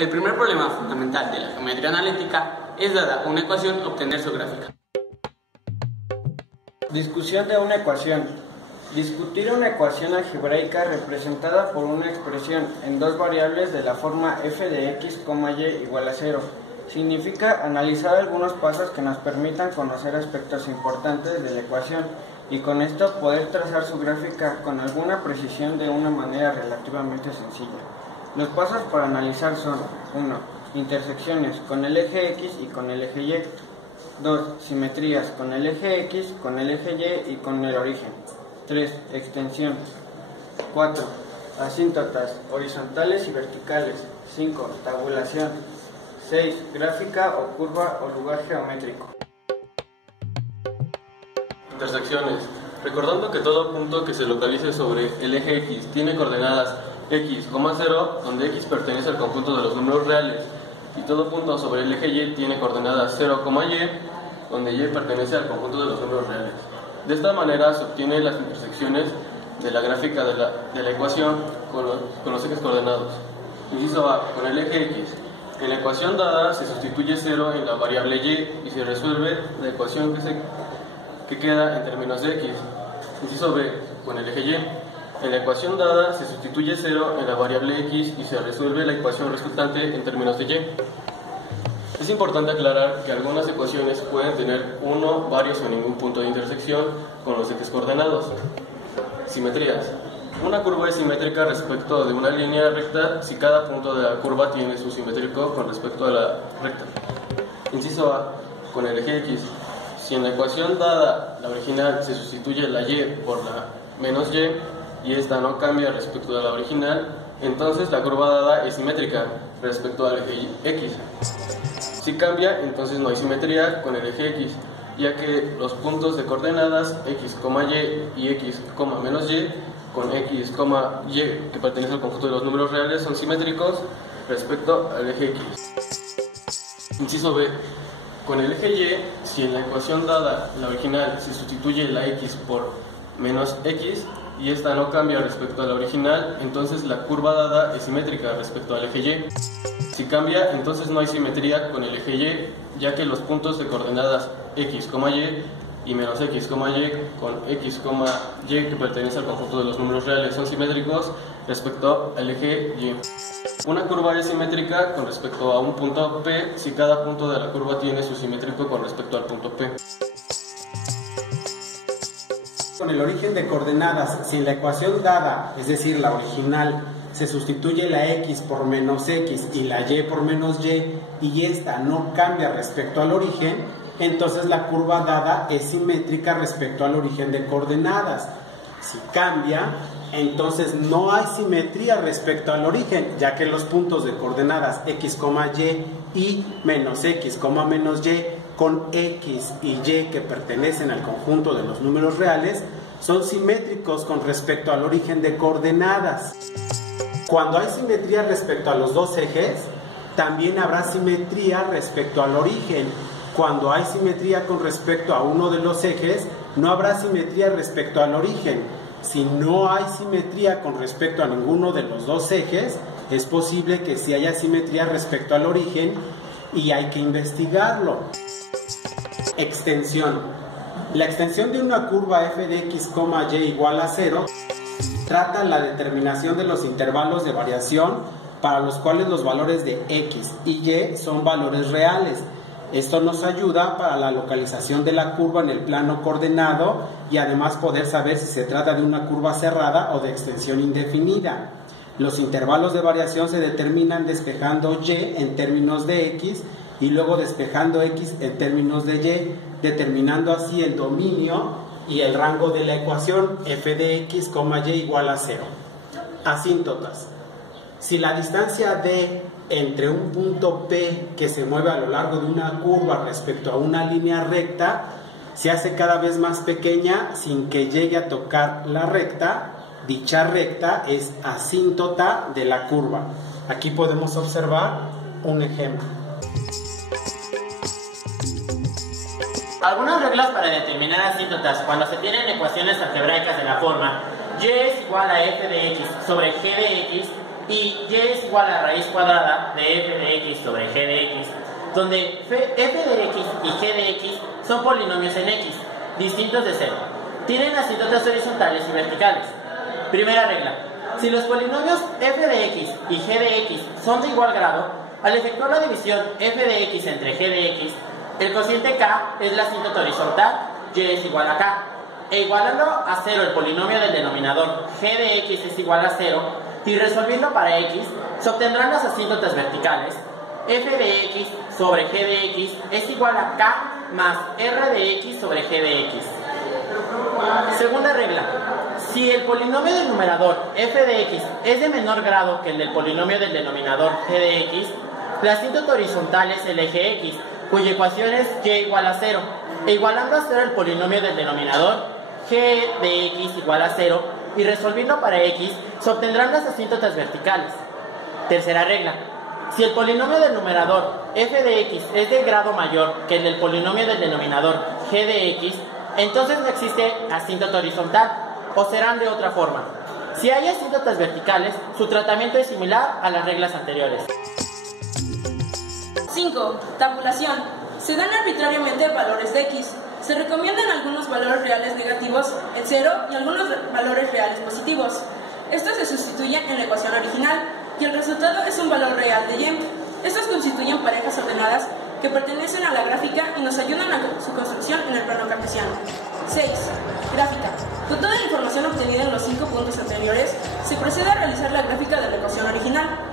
El primer problema fundamental de la geometría analítica es, dada una ecuación, obtener su gráfica. Discusión de una ecuación. Discutir una ecuación algebraica representada por una expresión en dos variables de la forma f de x, y igual a 0. Significa analizar algunos pasos que nos permitan conocer aspectos importantes de la ecuación y con esto poder trazar su gráfica con alguna precisión de una manera relativamente sencilla. Los pasos para analizar son: 1. Intersecciones con el eje x y con el eje y. 2. Simetrías con el eje x, con el eje y y con el origen. 3. Extensión. 4. Asíntotas horizontales y verticales. 5. Tabulación. 6. Gráfica o curva o lugar geométrico. Intersecciones. Recordando que todo punto que se localice sobre el eje x tiene coordenadas x, 0, donde x pertenece al conjunto de los números reales, y todo punto sobre el eje y tiene coordenadas 0, y, donde y pertenece al conjunto de los números reales. De esta manera se obtienen las intersecciones de la gráfica de la ecuación con los ejes coordenados. Inciso A. Con el eje x. En la ecuación dada se sustituye 0 en la variable y se resuelve la ecuación que queda en términos de x. Inciso B. Con el eje y. En la ecuación dada se sustituye 0 en la variable x y se resuelve la ecuación resultante en términos de y. Es importante aclarar que algunas ecuaciones pueden tener uno, varios o ningún punto de intersección con los ejes coordenados. Simetrías. Una curva es simétrica respecto de una línea recta si cada punto de la curva tiene su simétrico con respecto a la recta. Inciso A. Con el eje x. Si en la ecuación dada, la original, se sustituye la y por la menos y esta no cambia respecto de la original, entonces la curva dada es simétrica respecto al eje x. Si cambia, entonces no hay simetría con el eje x, ya que los puntos de coordenadas x, y x, menos y, con x, y, que pertenece al conjunto de los números reales, son simétricos respecto al eje x. Inciso B. Con el eje y, si en la ecuación dada, la original, se sustituye la x por menos x, y esta no cambia respecto a la original, entonces la curva dada es simétrica respecto al eje y. Si cambia, entonces no hay simetría con el eje y, ya que los puntos de coordenadas x, y menos x, y, con x, y, que pertenece al conjunto de los números reales, son simétricos respecto al eje y. Una curva es simétrica con respecto a un punto P si cada punto de la curva tiene su simétrico con respecto al punto P. Con el origen de coordenadas, si en la ecuación dada, es decir, la original, se sustituye la x por menos x y la y por menos y esta no cambia respecto al origen, entonces la curva dada es simétrica respecto al origen de coordenadas. Si cambia, entonces no hay simetría respecto al origen, ya que los puntos de coordenadas x, y menos x, menos y, con x y y que pertenecen al conjunto de los números reales, son simétricos con respecto al origen de coordenadas. Cuando hay simetría respecto a los dos ejes, también habrá simetría respecto al origen. Cuando hay simetría con respecto a uno de los ejes, no habrá simetría respecto al origen. Si no hay simetría con respecto a ninguno de los dos ejes, es posible que sí haya simetría respecto al origen y hay que investigarlo. Extensión. La extensión de una curva f de x, y igual a 0 trata la determinación de los intervalos de variación para los cuales los valores de x y y son valores reales. Esto nos ayuda para la localización de la curva en el plano coordenado y además poder saber si se trata de una curva cerrada o de extensión indefinida. Los intervalos de variación se determinan despejando y en términos de x y luego despejando x en términos de y, determinando así el dominio y el rango de la ecuación f de x, y igual a 0. Asíntotas. Si la distancia d entre un punto P que se mueve a lo largo de una curva respecto a una línea recta se hace cada vez más pequeña sin que llegue a tocar la recta, dicha recta es asíntota de la curva. Aquí podemos observar un ejemplo. Algunas reglas para determinar asíntotas cuando se tienen ecuaciones algebraicas de la forma y es igual a f de x sobre g de x y y es igual a raíz cuadrada de f de x sobre g de x, donde f de x y g de x son polinomios en x, distintos de 0. Tienen asíntotas horizontales y verticales. Primera regla. Si los polinomios f de x y g de x son de igual grado, al efectuar la división f de x entre g de x, el cociente k es la asíntota horizontal, y es igual a k. E igualando a 0 el polinomio del denominador g de x es igual a 0, y resolviendo para x, se obtendrán las asíntotas verticales. F de x sobre g de x es igual a k más r de x sobre g de x. Segunda regla. Si el polinomio del numerador f de x es de menor grado que el del polinomio del denominador g de x, la asíntota horizontal es el eje x, cuya ecuación es y igual a 0. E igualando a 0 el polinomio del denominador g de x igual a 0, y resolviendo para x, se obtendrán las asíntotas verticales. Tercera regla. Si el polinomio del numerador f de x es de grado mayor que el del polinomio del denominador g de x, entonces no existe asíntota horizontal, o serán de otra forma. Si hay asíntotas verticales, su tratamiento es similar a las reglas anteriores. 5. Tabulación. Se dan arbitrariamente valores de x. Se recomiendan algunos valores reales negativos en 0 y algunos valores reales positivos. Estos se sustituyen en la ecuación original y el resultado es un valor real de y. Estos constituyen parejas ordenadas que pertenecen a la gráfica y nos ayudan a su construcción en el plano cartesiano. 6. Gráfica. Con toda la información obtenida en los 5 puntos anteriores, se procede a realizar la gráfica de la ecuación original.